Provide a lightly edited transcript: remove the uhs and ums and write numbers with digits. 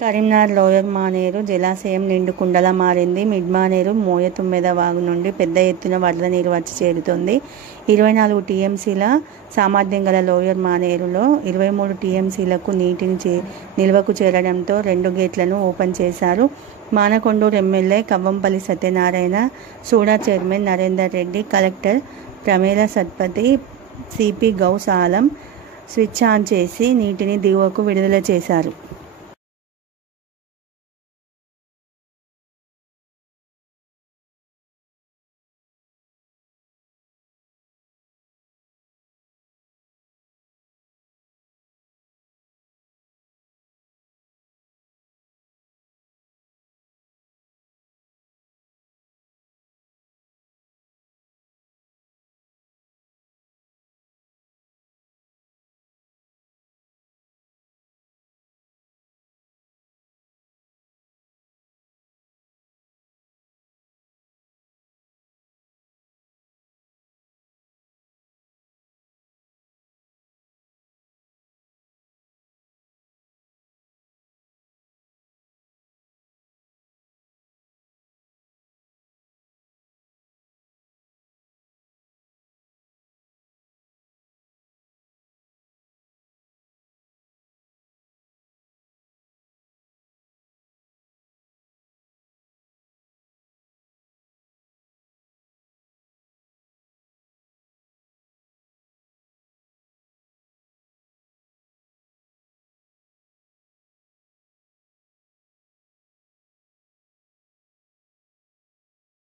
Karimnagar lower Maneru జలాశయం నిండు కుండలా మారింది. మిడ్ మానేరు, మోయతుమ్మెద వాగు నుండి పెద్ద ఎత్తున వరద నీరు వచ్చి చేరుతోంది. 24 టీఎంసీల సామర్థ్యం గల లోయర్ మానేరులో 23 టీఎంసీలకు నీటిని నిల్వకు చేరడంతో 2 గేట్లను ఓపెన్ చేశారు. Manakondur MLA Kavvampalli Satyanarayana, SUDA chairman Narender Reddy, collector Pamela Satpathy, CP Ghouse Alam switch on చేసి నీటిని దిగువకు విడుదల చేశారు.